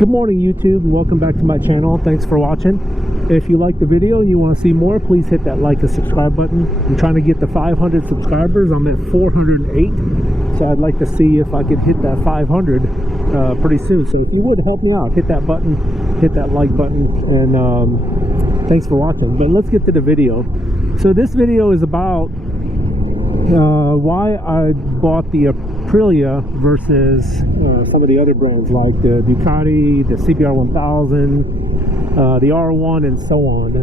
Good morning, YouTube, and welcome back to my channel. Thanks for watching. If you like the video and you want to see more, please hit that like and subscribe button. I'm trying to get to 500 subscribers. I'm at 408, so I'd like to see if I could hit that 500 pretty soon. So if you would help me out, hit that button, hit that like button, and thanks for watching. But let's get to the video. So this video is about why I bought the Aprilia versus some of the other brands like the Ducati, the CBR 1000, the R1, and so on.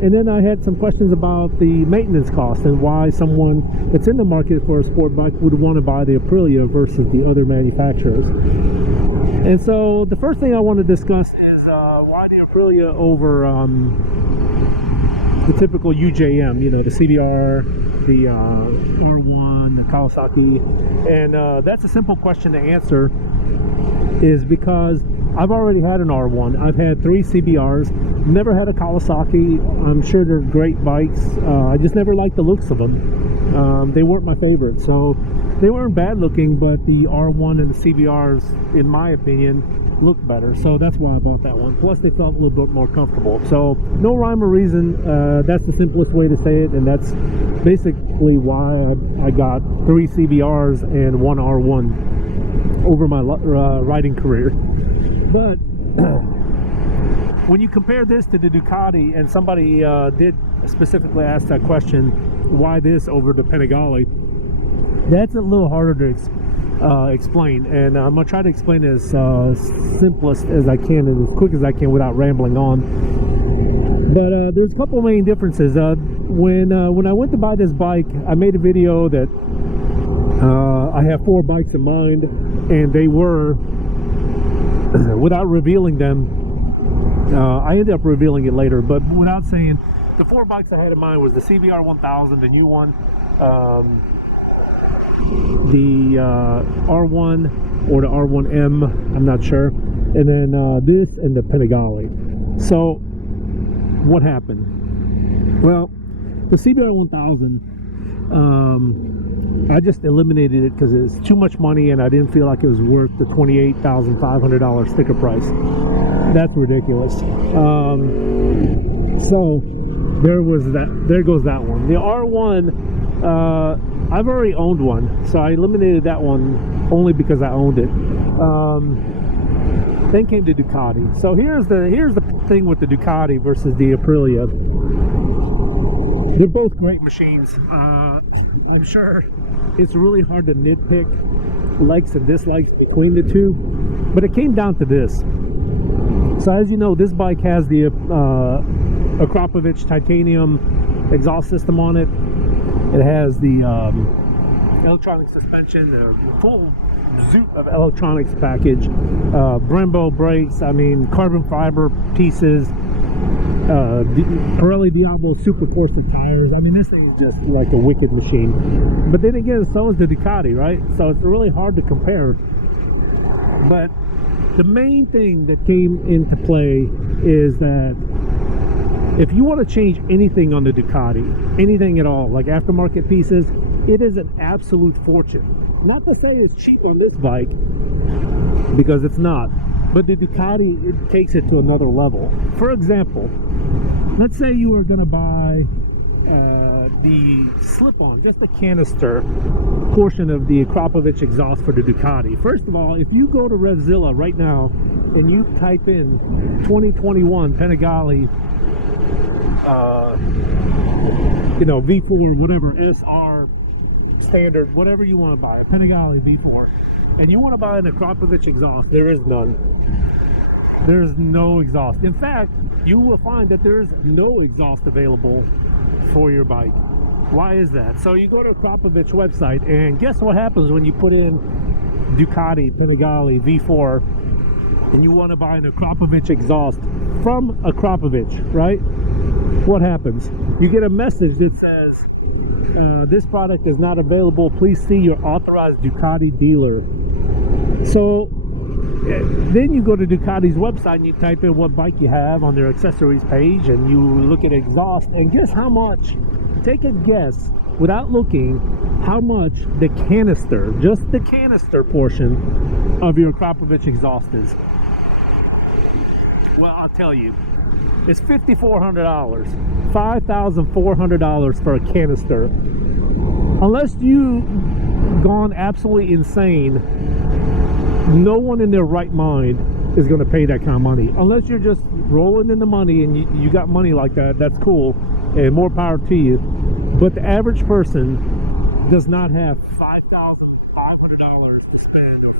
And then I had some questions about the maintenance cost and why someone that's in the market for a sport bike would want to buy the Aprilia versus the other manufacturers. And so the first thing I want to discuss is why the Aprilia over the typical UJM, you know, the CBR, the R1, the Kawasaki. And that's a simple question to answer, is because I've already had an R1. I've had 3 CBRs, never had a Kawasaki. I'm sure they're great bikes. I just never liked the looks of them. They weren't my favorite. So they weren't bad looking, but the R1 and the CBRs, in my opinion, looked better. So that's why I bought that one. Plus they felt a little bit more comfortable. So no rhyme or reason. That's the simplest way to say it, and that's basically why I got 3 CBRs and 1 R1 over my riding career. But when you compare this to the Ducati, and somebody did specifically ask that question, why this over the Panigale, that's a little harder to explain, and I'm gonna try to explain it as simplest as I can and as quick as I can without rambling on. But there's a couple main differences. When I went to buy this bike, I made a video that I have 4 bikes in mind, and they were, without revealing them, I ended up revealing it later, but without saying, the 4 bikes I had in mind was the CBR 1000, the new one, the R1 or the R1M, I'm not sure, and then this and the Panigale. So what happened? Well, the CBR 1000, I just eliminated it because it's too much money and I didn't feel like it was worth the $28,500 sticker price. That's ridiculous. So there goes that one. The R1, I've already owned one, so I eliminated that one only because I owned it. Then came the Ducati. So here's the thing with the Ducati versus the Aprilia. They're both great machines. I'm sure it's really hard to nitpick likes and dislikes between the two, but it came down to this. So as you know, this bike has the Akrapovic titanium exhaust system on it. It has the electronic suspension, a full zoot of electronics package, Brembo brakes, I mean carbon fiber pieces, Pirelli Diablo super Corsic tires. I mean, this thing is just like a wicked machine. But then again, so is the Ducati, right? So it's really hard to compare. But the main thing that came into play is that if you want to change anything on the Ducati, anything at all, like aftermarket pieces, it is an absolute fortune. Not to say it's cheap on this bike, because it's not, but the Ducati, it takes it to another level. For example, let's say you were going to buy the slip-on, just the canister portion of the Akrapovic exhaust for the Ducati. First of all, if you go to Revzilla right now and you type in 2021 Panigale, you know, V4, whatever, SR, standard, whatever you want to buy, a Panigale V4, and you want to buy an Akrapovic exhaust, there is none. There is no exhaust. In fact, you will find that there is no exhaust available for your bike. Why is that? So you go to Akrapovic website, and guess what happens when you put in Ducati Panigale V4 and you want to buy an Akrapovic exhaust from Akrapovic, right? What happens? You get a message that says, this product is not available. Please see your authorized Ducati dealer. So then you go to Ducati's website and you type in what bike you have on their accessories page, and you look at exhaust, and guess how much? Take a guess, without looking, how much the canister, just the canister portion of your Akrapovic exhaust is. Well, I'll tell you, it's $5,400, $5,400 for a canister. Unless you've gone absolutely insane, no one in their right mind is going to pay that kind of money. Unless you're just rolling in the money and you got money like that, that's cool, and more power to you. But the average person does not have $5,500 to spend, or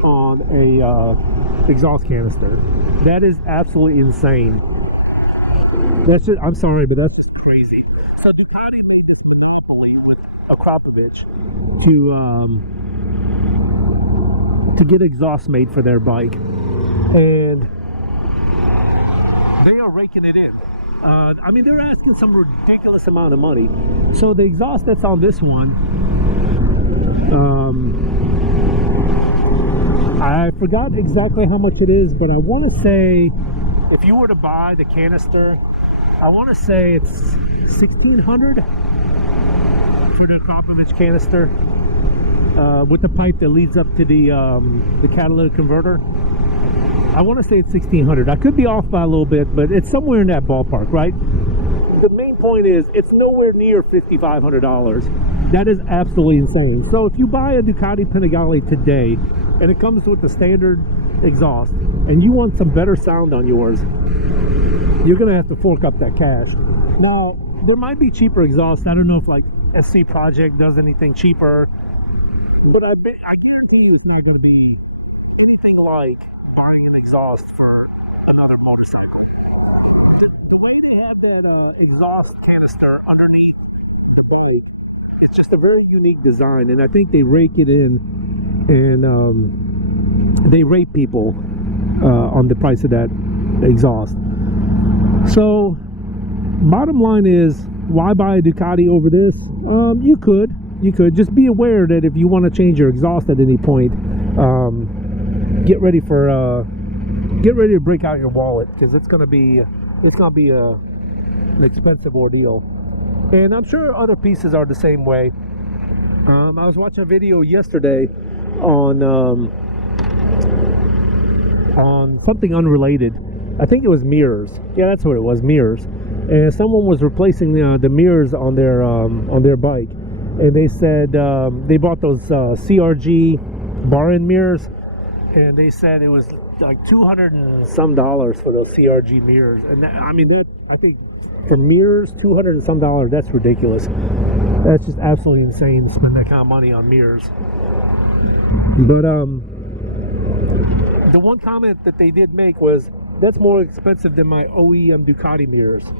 $5,400 on a exhaust canister. That is absolutely insane. That's just, I'm sorry, but that's just crazy. So Ducati made this monopoly with Aprilia to get exhaust made for their bike, and they are raking it in. I mean, they're asking some ridiculous amount of money. So the exhaust that's on this one, I forgot exactly how much it is, but I want to say, if you were to buy the canister, I want to say it's $1,600 for the Aprilia canister, with the pipe that leads up to the catalytic converter. I want to say it's $1,600. I could be off by a little bit, but it's somewhere in that ballpark, right? The main point is, it's nowhere near $5,500. That is absolutely insane. So if you buy a Ducati Panigale today, and it comes with the standard exhaust, and you want some better sound on yours, you're going to have to fork up that cash. Now, there might be cheaper exhausts. I don't know if like SC Project does anything cheaper, but I guarantee you it's not going to be anything like buying an exhaust for another motorcycle. The way they have that exhaust canister underneath the bike, it's just a very unique design, and I think they rake it in, and they rate people on the price of that exhaust. So bottom line is, why buy a Ducati over this? You could just be aware that if you want to change your exhaust at any point, get ready to break out your wallet, because it's gonna be an expensive ordeal. And I'm sure other pieces are the same way. I was watching a video yesterday on something unrelated. I think it was mirrors. Yeah, that's what it was, mirrors. And someone was replacing the mirrors on their bike, and they said they bought those CRG bar-in mirrors, and they said it was like $200 and some for those CRG mirrors. And that, I mean, that, I think for mirrors, $200 and some, that's ridiculous. That's just absolutely insane to spend that kind of money on mirrors. But the one comment that they did make was, that's more expensive than my OEM Ducati mirrors.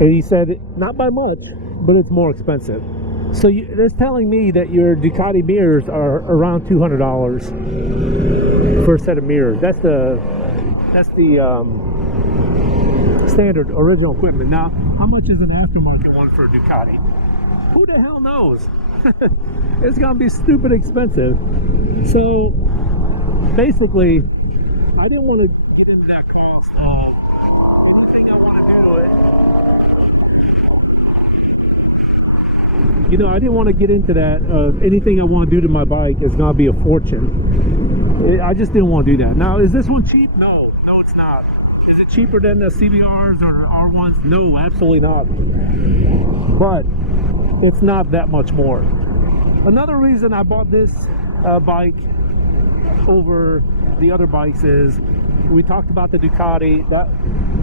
And he said, not by much, but it's more expensive. So that's telling me that your Ducati mirrors are around $200 for a set of mirrors. That's the standard original equipment. Now, how much is an aftermarket one for a Ducati? Who the hell knows? It's gonna be stupid expensive. So basically, I didn't want to get into that cost of everything I want to do. I didn't want to get into that. Anything I want to do to my bike is going to be a fortune. I just didn't want to do that. Now, is this one cheap? No, it's not. Is it cheaper than the CBRs or R1s? No, absolutely not. But it's not that much more. Another reason I bought this bike over the other bikes is, we talked about the Ducati. That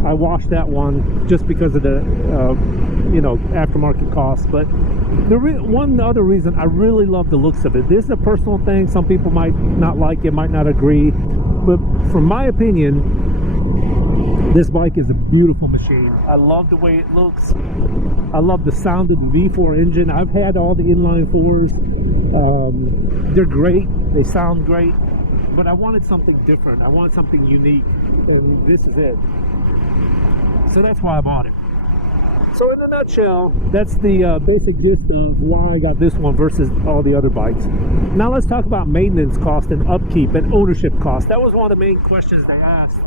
I washed that one just because of the aftermarket costs. But one other reason, I really love the looks of it. This is a personal thing. Some people might not like it, might not agree, but from my opinion, this bike is a beautiful machine. I love the way it looks. I love the sound of the V4 engine. I've had all the inline fours. They're great. They sound great. But I wanted something different. I wanted something unique, and this is it. So that's why I bought it. So in a nutshell, that's the basic gist of why I got this one versus all the other bikes. Now let's talk about maintenance cost and upkeep and ownership cost. That was one of the main questions they asked.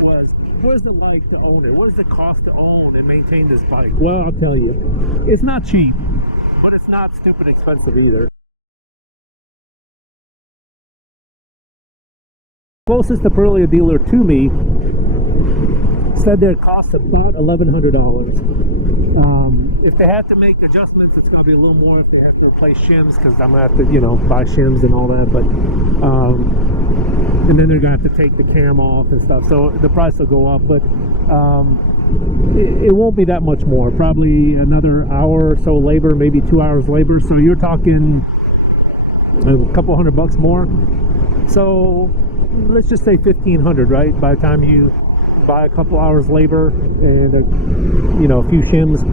Was, where's the life to own it? What is the cost to own and maintain this bike? Well, I'll tell you, it's not cheap, but it's not stupid expensive either. closest Aprilia dealer to me said that it costs about $1,100. If they have to make adjustments, it's going to be a little more if they have to replace shims, because I'm going to have to, buy shims and all that. But and then they're going to have to take the cam off and stuff, so the price will go up. But it won't be that much more. Probably another hour or so labor, maybe 2 hours labor. So you're talking a couple $100 more. So let's just say $1,500, right? By the time you buy a couple hours labor and a few shims.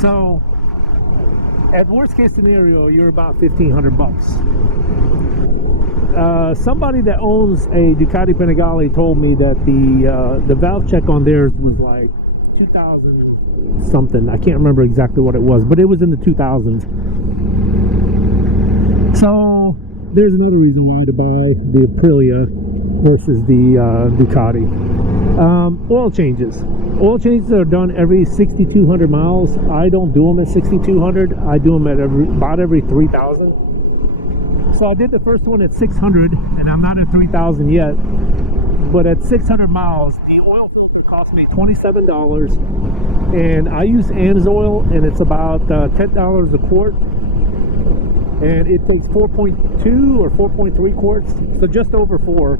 So at worst case scenario, you're about $1,500. Somebody that owns a Ducati Panigale told me that the valve check on theirs was like 2000 something. I can't remember exactly what it was, but it was in the 2000s. So there's another reason why to buy the Aprilia versus the Ducati. Oil changes. Oil changes are done every 6,200 miles. I don't do them at 6,200. I do them at about every 3,000. So I did the first one at 600, and I'm not at 3,000 yet. But at 600 miles, the oil cost me $27, and I use AMSOIL, and it's about $10 a quart. And it takes 4.2 or 4.3 quarts, so just over 4.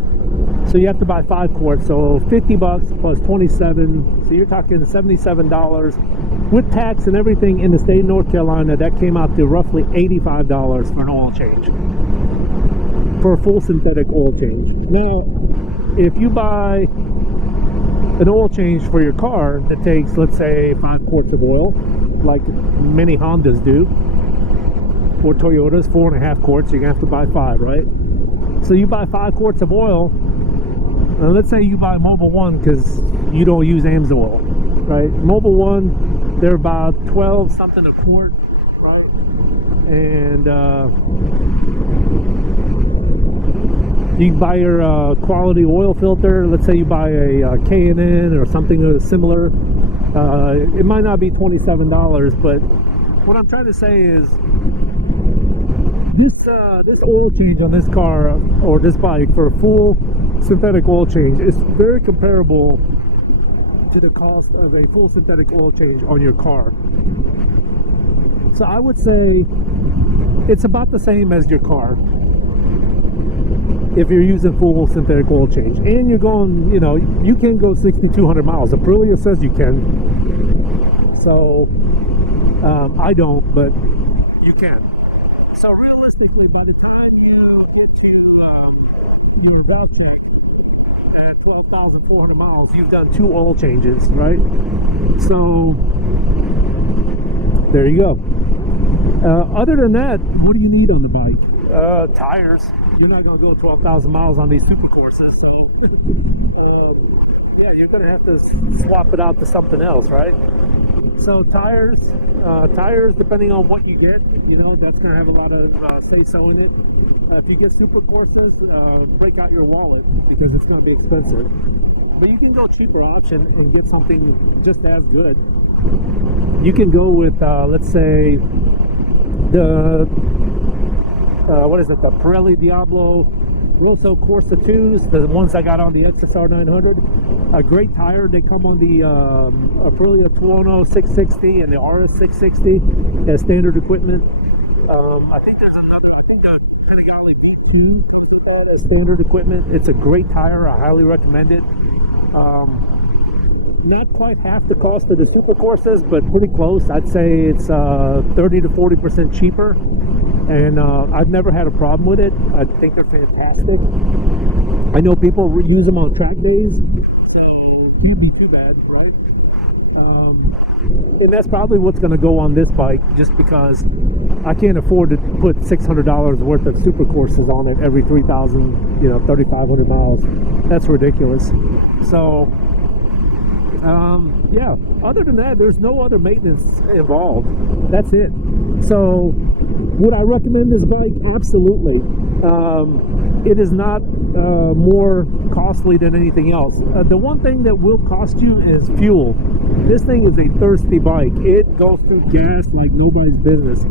So you have to buy 5 quarts, so $50 plus 27, so you're talking $77 with tax and everything in the state of North Carolina. That came out to roughly $85 for an oil change, for a full synthetic oil change. Now, if you buy an oil change for your car that takes, let's say, 5 quarts of oil, like many Hondas do, or Toyotas, 4.5 quarts, you're gonna have to buy 5, right? So you buy 5 quarts of oil, and let's say you buy Mobil 1 because you don't use AMSOIL, right? Mobil 1, they're about 12 something a quart, and you buy your quality oil filter. Let's say you buy a K&N or something similar. It might not be $27, but what I'm trying to say is this oil change on this car or this bike for a full synthetic oil change is very comparable to the cost of a full synthetic oil change on your car. So I would say it's about the same as your car if you're using full synthetic oil change, and you're going, you can go 6,200 miles. Aprilia says you can, so I don't, but you can. So realistically, by the time you get to at 12,400 miles, you've done 2 oil changes, right? So there you go. Other than that, what do you need on the bike? Tires. You're not going to go 12,000 miles on these super courses. So, yeah, you're going to have to swap it out to something else, right? So tires, depending on what you get, that's going to have a lot of say-so in it. If you get super courses, break out your wallet because it's going to be expensive. But you can go cheaper option and get something just as good. You can go with, let's say, the Pirelli Diablo Rosso Corsa 2s, the ones I got on the XSR 900. A great tire. They come on the Aprilia Tuono 660 and the RS 660 as standard equipment. I think there's another, I think the Panigale Back 2 as standard equipment. It's a great tire. I highly recommend it. Not quite half the cost of the super courses, but pretty close. I'd say it's 30 to 40% cheaper, and I've never had a problem with it. I think they're fantastic. I know people use them on track days, so it wouldn't be too bad, right? And that's probably what's going to go on this bike, just because I can't afford to put $600 worth of super courses on it every 3,000, 3,500 miles. That's ridiculous. So yeah, other than that, there's no other maintenance involved. That's it. So would I recommend this bike? Absolutely. It is not more costly than anything else. The one thing that will cost you is fuel. This thing is a thirsty bike. It goes through gas like nobody's business.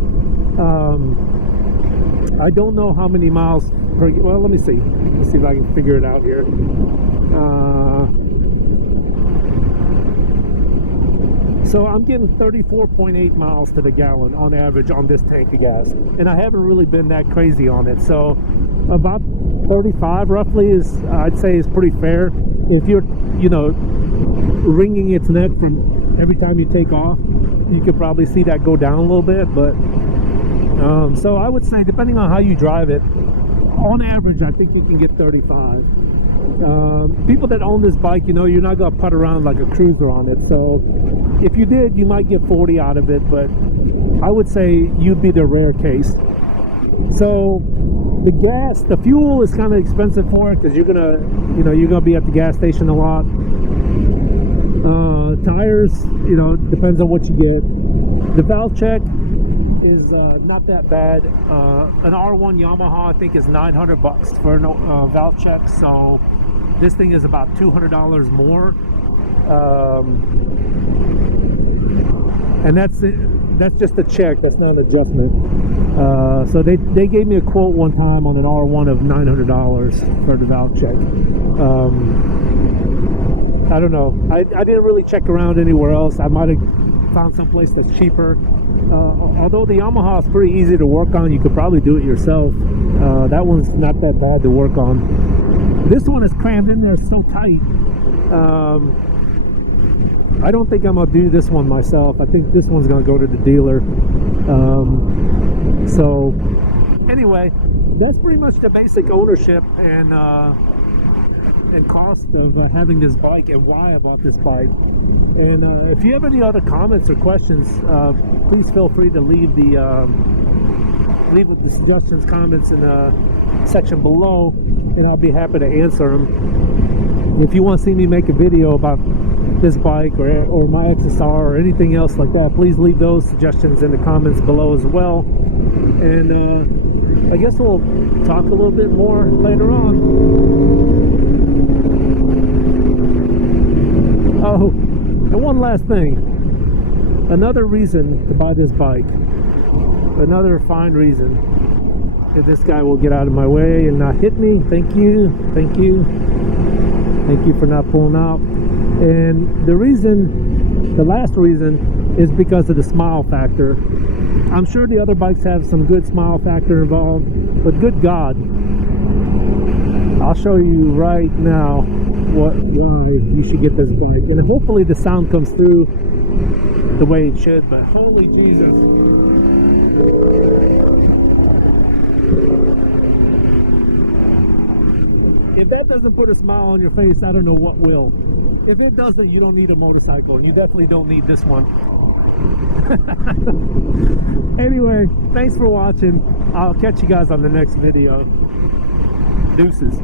I don't know how many miles well, let me see. Let's see if I can figure it out here. So I'm getting 34.8 miles to the gallon on average on this tank of gas, and I haven't really been that crazy on it. So about 35 roughly is, I'd say, is pretty fair. If you're, you know, wringing its neck from every time you take off, you could probably see that go down a little bit. But so I would say, depending on how you drive it, on average, I think we can get 35. People that own this bike, you know, you're not gonna putt around like a cruiser on it. So if you did, you might get 40 out of it, but I would say you'd be the rare case. So the gas, the fuel is kind of expensive for it, because you're gonna, you know, you're gonna be at the gas station a lot. Tires, you know, depends on what you get. The valve check is not that bad. An R1 Yamaha, I think, is $900 for a valve check. So this thing is about $200 more. And that's just a check. That's not an adjustment. So they gave me a quote one time on an R1 of $900 for the valve check. I don't know. I didn't really check around anywhere else. I might have found some place that's cheaper. Although the Yamaha is pretty easy to work on, you could probably do it yourself. That one's not that bad to work on. This one is crammed in there so tight. I don't think I'm gonna do this one myself. I think this one's gonna go to the dealer. So anyway, that's pretty much the basic ownership and cost of having this bike, and why I bought this bike. And if you have any other comments or questions, please feel free to leave the suggestions, comments in the section below, and I'll be happy to answer them. If you want to see me make a video about this bike or my XSR or anything else like that, please leave those suggestions in the comments below as well. And I guess we'll talk a little bit more later on. Oh, and one last thing. Another reason to buy this bike, another fine reason, if this guy will get out of my way and not hit me. Thank you, thank you, thank you for not pulling out. And the reason, the last reason, is because of the smile factor. I'm sure the other bikes have some good smile factor involved, but good God, I'll show you right now why you should get this bike. And hopefully the sound comes through the way it should, but holy Jesus. If that doesn't put a smile on your face, I don't know what will. If it doesn't, you don't need a motorcycle, and you definitely don't need this one. Anyway, thanks for watching. I'll catch you guys on the next video. Deuces.